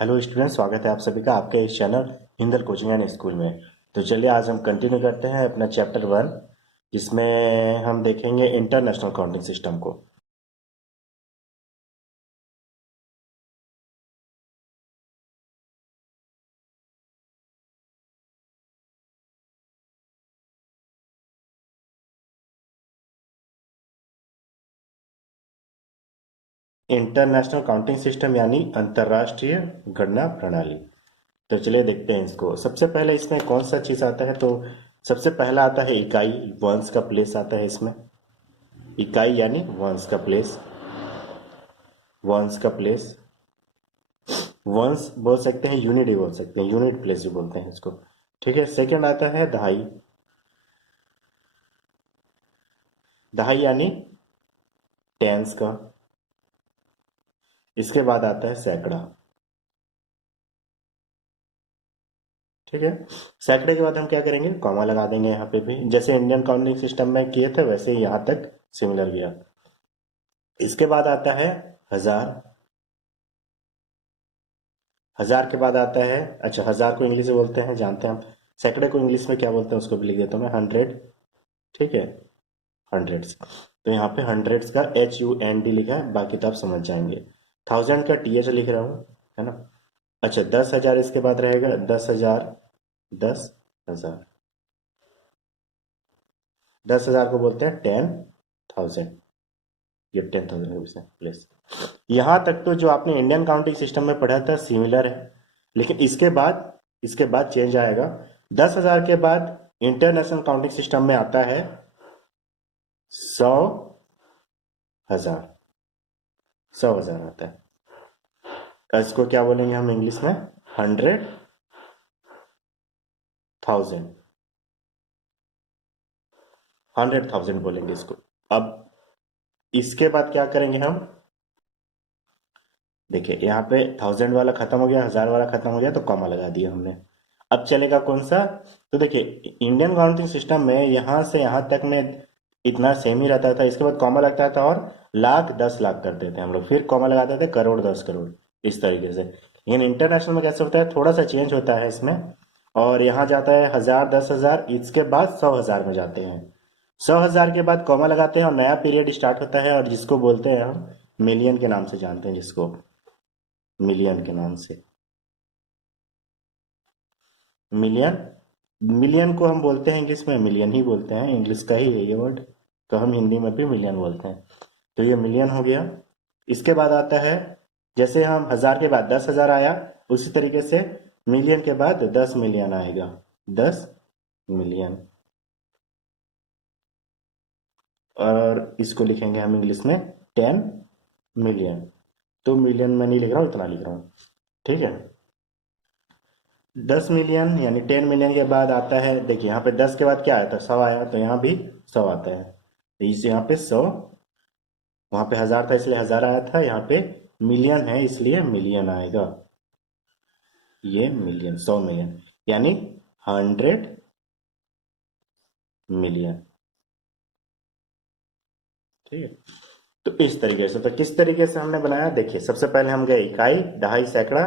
Hello student, स्वागत है आप सभी का आपके इस channel Hindal coaching and school में। तो चलिए आज हम कंटिन्यू करते हैं अपना चैप्टर 1, जिसमें हम देखेंगे इंटरनेशनल काउंटिंग सिस्टम को। इंटरनेशनल काउंटिंग सिस्टम यानी अंतर्राष्ट्रीय गणना प्रणाली। तो चलिए देखते हैं इसको। सबसे पहले इसमें कौन सा चीज़ आता है, तो सबसे पहला आता है इकाई, वंस का प्लेस आता है इसमें। इकाई यानी वंस का प्लेस, वंस का प्लेस। वंस बोल सकते हैं, यूनिट भी बोल सकते हैं, यूनिट प्लेस भी बोलते हैं इसको। ठीक है। सेकंड आता है दहाई, दहाई यानी टेंस का। इसके बाद आता है सैकड़ा। ठीक है। सैकड़े के बाद हम क्या करेंगे, कॉमा लगा देंगे यहाँ पे भी, जैसे इंडियन काउंटिंग सिस्टम में किए थे वैसे ही यहाँ तक सिमिलर गया। इसके बाद आता है हजार। हजार के बाद आता है, अच्छा हजार को इंग्लिश में बोलते हैं, जानते हैं हम। सैकड़े को इंग्लिश में क्या बोलते हैं उसको भी लिख देता हूँ मैं, 100। ठीक है, हंड्रेड्स। तो यहाँ पे हंड्रेड्स का HUND लिखा है, बाकी तो आप समझ जाएंगे। थाउजेंड का TH लिख रहा हूँ, है ना। अच्छा, 10,000 इसके बाद रहेगा, 10,000, 10,000। 10,000 को बोलते हैं 10,000। ये 10,000 प्लेस। यहाँ तक तो जो आपने इंडियन काउंटिंग सिस्टम में पढ़ा था सिमिलर है, लेकिन इसके बाद चेंज आएगा। 10,000 के बाद इंटरनेशनल काउंटिंग सिस्टम में आता है 100,000। 100,000 आता है। इसको क्या बोलेंगे हम इंग्लिश में, 100,000। 100,000 बोलेंगे इसको। अब इसके बाद क्या करेंगे हम, देखिए यहाँ पे 1000 वाला खत्म हो गया, 1000 वाला खत्म हो गया, तो कॉमा लगा दिया हमने। अब चलेगा कौन सा, तो देखिए इंडियन काउंटिंग सिस्टम में यहाँ से यहाँ तक में इतना सेम ही रहता था। इसके बाद कॉमा लगता था और लाख 10 लाख कर देते हैं हम लोग, फिर कॉमा लगाते थे करोड़ 10 करोड़, इस तरीके से। लेकिन इंटरनेशनल में कैसे होता है, थोड़ा सा चेंज होता है इसमें। और यहाँ जाता है 1000, 10,000, इसके बाद 100,000 में जाते हैं। 100,000 के बाद कॉमा लगाते हैं और नया पीरियड स्टार्ट होता है, और जिसको बोलते हैं हम मिलियन के नाम से जानते हैं, जिसको मिलियन के नाम से, मिलियन। मिलियन को हम बोलते हैं इंग्लिश में मिलियन ही बोलते हैं, इंग्लिश का ही है ये वर्ड, तो हम हिंदी में भी मिलियन बोलते हैं। तो ये मिलियन हो गया। इसके बाद आता है, जैसे हम 1000 के बाद 10,000 आया, उसी तरीके से मिलियन के बाद 10 मिलियन आएगा, 10 मिलियन। और इसको लिखेंगे हम इंग्लिश में 10 मिलियन। तो मिलियन में नहीं लिख रहा हूँ, इतना लिख रहा हूँ। ठीक है। 10 मिलियन यानी 10 मिलियन के बाद आता है, देखिए यहाँ पे 10 के बाद क्या आया था, 100 आया, तो यहाँ भी 100 आता है। तो इस यहाँ पे 100, वहां पे 1000 था इसलिए 1000 आया था, यहाँ पे मिलियन है इसलिए मिलियन आएगा। ये मिलियन, 100 मिलियन यानी 100 मिलियन। ठीक है। तो इस तरीके से, तो किस तरीके से हमने बनाया, देखिए सबसे पहले हम गए इकाई, दहाई, सैकड़ा,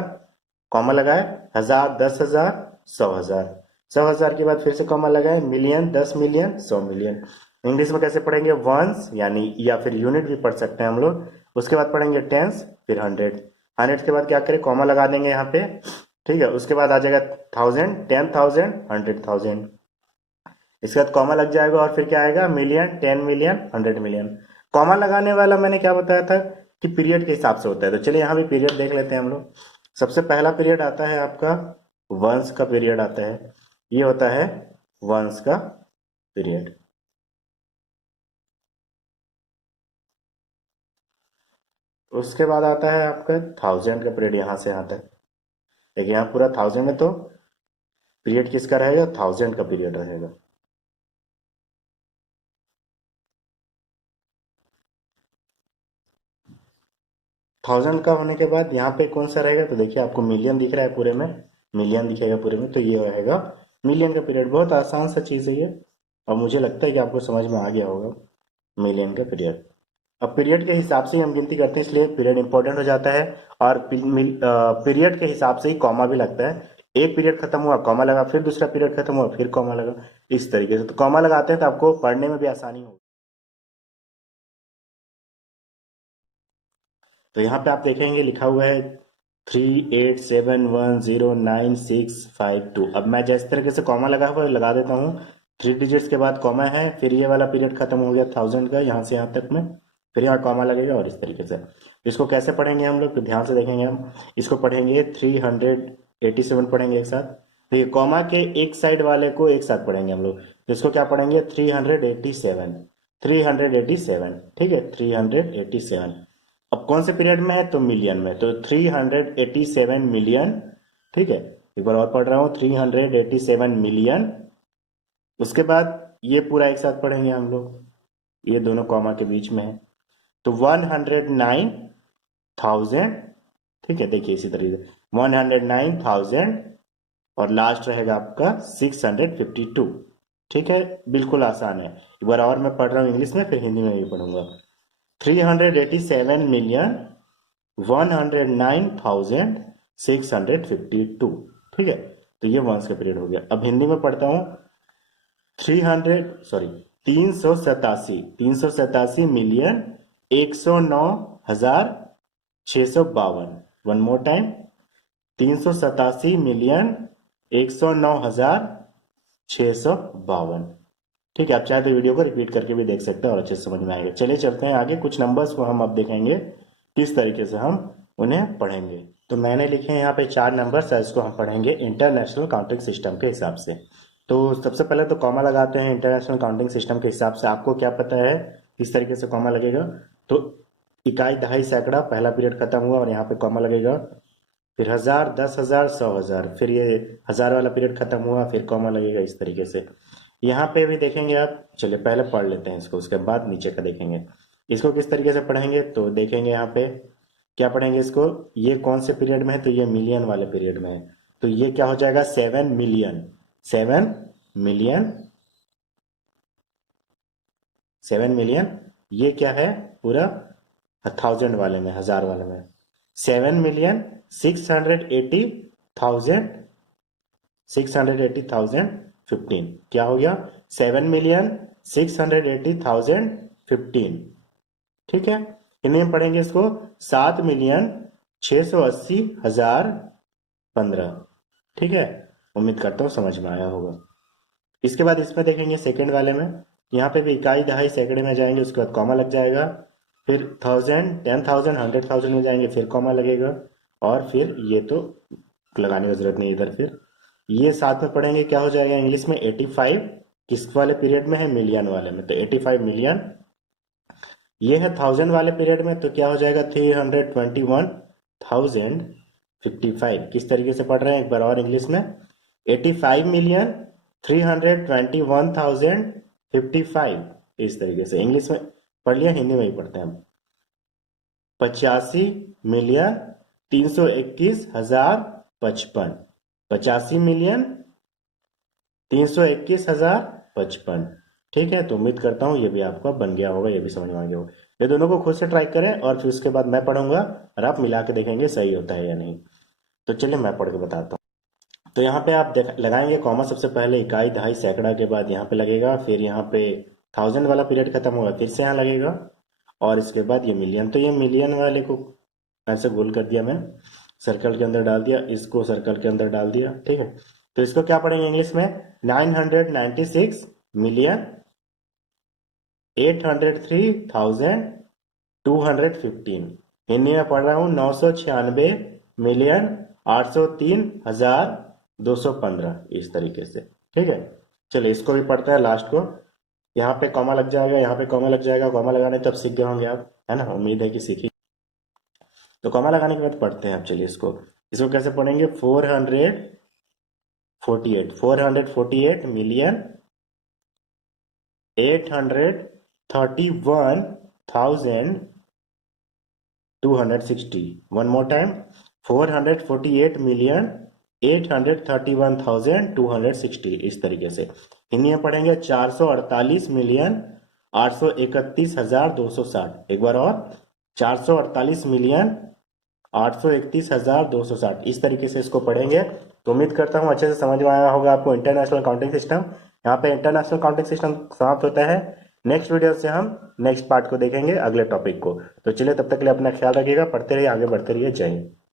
कॉमा लगाए, 1000, 10,000, 100,000। 100,000 के बाद फिर से कॉमा लगाए, मिलियन, 10 मिलियन, 100 मिलियन। इंग्लिश में कैसे पढ़ेंगे, वंस यानी, या फिर यूनिट भी पढ़ सकते हैं हम लोग। उसके बाद पढ़ेंगे टेंस, फिर हंड्रेड। हंड्रेड के बाद क्या करें, कॉमा लगा देंगे यहाँ पे। ठीक है। उसके बाद आ जाएगा 1000, 10,000, 100,000। इसके बाद कॉमा लग जाएगा और फिर क्या आएगा, मिलियन, 10 मिलियन, 100 मिलियन। कॉमा लगाने वाला मैंने क्या बताया था कि पीरियड के हिसाब से होता है, तो चलिए यहाँ भी पीरियड देख लेते हैं हम लोग। सबसे पहला पीरियड आता है आपका वंश का पीरियड आता है, ये होता है वंश का पीरियड। उसके बाद आता है आपका 1000 का पीरियड, यहां से यहां तक। देखिए यहाँ पूरा 1000 में, तो पीरियड किसका रहेगा, 1000 का पीरियड रहेगा। 1000 का होने के बाद यहाँ पे कौन सा रहेगा, तो देखिए आपको मिलियन दिख रहा है पूरे में, मिलियन दिखेगा पूरे में, तो ये रहेगा मिलियन का पीरियड। बहुत आसान सा चीज़ है ये, और मुझे लगता है कि आपको समझ में आ गया होगा मिलियन का पीरियड। अब पीरियड के हिसाब से ही हम गिनती करते हैं, इसलिए पीरियड इंपॉर्टेंट हो जाता है। और पीरियड के हिसाब से ही कॉमा भी लगता है। एक पीरियड खत्म हुआ कॉमा लगा, फिर दूसरा पीरियड खत्म हुआ फिर कॉमा लगा, इस तरीके से। तो कॉमा लगाते हैं तो आपको पढ़ने में भी आसानी होगी। तो यहाँ पे आप देखेंगे लिखा हुआ है 38710965 अब मैं जिस तरीके से कॉमा लगा हुआ है लगा देता हूँ। 3 डिजिट्स के बाद कॉमा है, फिर ये वाला पीरियड खत्म हो गया 1000 का, यहाँ से यहाँ तक में, फिर यहाँ कॉमा लगेगा और इस तरीके से। इसको कैसे पढ़ेंगे हम लोग, तो ध्यान से देखेंगे। हम इसको पढ़ेंगे 387 पढ़ेंगे एक साथ। तो ये कॉमा के एक साइड वाले को एक साथ पढ़ेंगे हम लोग। तो इसको क्या पढ़ेंगे, 387 ठीक है, 387। अब कौन से पीरियड में है, तो मिलियन में, तो 387 मिलियन। ठीक है, एक बार और पढ़ रहा हूं, 387 मिलियन। उसके बाद ये पूरा एक साथ पढ़ेंगे हम लोग, ये दोनों कॉमा के बीच में है, तो 109,000। ठीक है, देखिए इसी तरीके से 109,000 और लास्ट रहेगा आपका 652। ठीक है, बिल्कुल आसान है। एक बार और मैं पढ़ रहा हूँ इंग्लिश में, फिर हिंदी में भी पढ़ूंगा। 387,109,652। ठीक है, तो ये वंश का पीरियड हो गया। अब हिंदी में पढ़ता हूँ। 387 million 109,652। One more time, 387 million 109,652। ठीक है, आप चाहे तो वीडियो को रिपीट करके भी देख सकते हैं और अच्छे से समझ में आएगा। चलिए चलते हैं आगे, कुछ नंबर्स को हम अब देखेंगे किस तरीके से हम उन्हें पढ़ेंगे। तो मैंने लिखे हैं यहाँ पे 4 नंबर्स, इसको हम पढ़ेंगे इंटरनेशनल काउंटिंग सिस्टम के हिसाब से। तो सबसे पहले तो कॉमा लगाते हैं इंटरनेशनल काउंटिंग सिस्टम के हिसाब से। आपको क्या पता है किस तरीके से कॉमा लगेगा, तो इकाई, दहाई, सैकड़ा, पहला पीरियड खत्म हुआ और यहाँ पे कॉमा लगेगा। फिर 1000, 10,000, 100,000, फिर ये 1000 वाला पीरियड खत्म हुआ फिर कॉमा लगेगा, इस तरीके से। यहाँ पे भी देखेंगे आप, चलिए पहले पढ़ लेते हैं इसको, उसके बाद नीचे का देखेंगे। इसको किस तरीके से पढ़ेंगे, तो देखेंगे यहाँ पे क्या पढ़ेंगे इसको। ये कौन से पीरियड में है, तो ये मिलियन वाले पीरियड में है। तो ये क्या हो जाएगा, 7 मिलियन। 7 million, 7 million. ये क्या है, पूरा 1000 वाले में, 1000 वाले में 7,680,000, 680,015। क्या हो गया, 7,680,015। ठीक है, हिंदी में पढ़ेंगे इसको 7,680,015। ठीक है, उम्मीद करता हूँ समझ में आया होगा। इसके बाद इसमें देखेंगे सेकंड वाले में, यहाँ पे भी इकाई, दहाई, सैकड़े में जाएंगे, उसके बाद कॉमा लग जाएगा। फिर 1000, 10,000, 100,000 में जाएंगे, फिर कॉमा लगेगा। और फिर ये तो लगाने की जरूरत नहीं इधर। फिर ये साथ में पढ़ेंगे, क्या हो जाएगा इंग्लिश में 85, किस वाले पीरियड में है, मिलियन वाले में, तो 85 मिलियन। ये है 1000 वाले पीरियड में, तो क्या हो जाएगा 321,055। किस तरीके से पढ़ रहे हैं एक बार और इंग्लिश में, 85 मिलियन 321,055। इस तरीके से इंग्लिश में पढ़ लिया, हिंदी में ही पढ़ते हैं हम। 85 मिलियन 321,055। 85 मिलियन 321,055। ठीक है, तो उम्मीद करता हूँ ये भी आपका बन गया होगा, ये भी समझ में आ गया होगा। ये दोनों को खुद से ट्राई करें और फिर उसके बाद मैं पढ़ूंगा और आप मिला के देखेंगे सही होता है या नहीं। तो चलिए मैं पढ़ के बताता हूँ। तो यहाँ पे आप लगाएंगे कॉमा सबसे पहले, इकाई, दहाई, सैकड़ा के बाद यहाँ पे लगेगा, फिर यहाँ पे 1000 वाला पीरियड खत्म होगा फिर से यहाँ लगेगा, और इसके बाद ये मिलियन। तो ये मिलियन वाले को ऐसे गोल कर दिया, मैं सर्कल के अंदर डाल दिया, इसको सर्कल के अंदर डाल दिया। ठीक है, तो इसको क्या पढ़ेंगे इंग्लिश में, 996,803,215। हिंदी में पढ़ रहा हूँ 996,803,215, इस तरीके से। ठीक है, चलिए इसको भी पढ़ते हैं लास्ट को। यहाँ पे कॉमा लग जाएगा, यहाँ पे कॉमा लग जाएगा, कॉमा लगाने तब सीख गए होंगे आप, है ना, उम्मीद है कि सीखी। तो कॉमा लगाने के बाद पढ़ते हैं आप, चलिए इसको इसको कैसे पढ़ेंगे, 448 million 831,260। One more time, 448 million 831,260, इस तरीके से। हिंदी में पढ़ेंगे 448 मिलियन 831,260। एक बार और, 448,831,260। इस तरीके से इसको पढ़ेंगे। तो उम्मीद करता हूँ अच्छे से समझ में आया होगा आपको इंटरनेशनल काउंटिंग सिस्टम। यहाँ पे इंटरनेशनल काउंटिंग सिस्टम समाप्त होता है। नेक्स्ट वीडियो से हम नेक्स्ट पार्ट को देखेंगे, अगले टॉपिक को। तो चलिए, तब तक के लिए अपना ख्याल रखिएगा, पढ़ते रहिए, आगे बढ़ते रहिए। जय हिंद।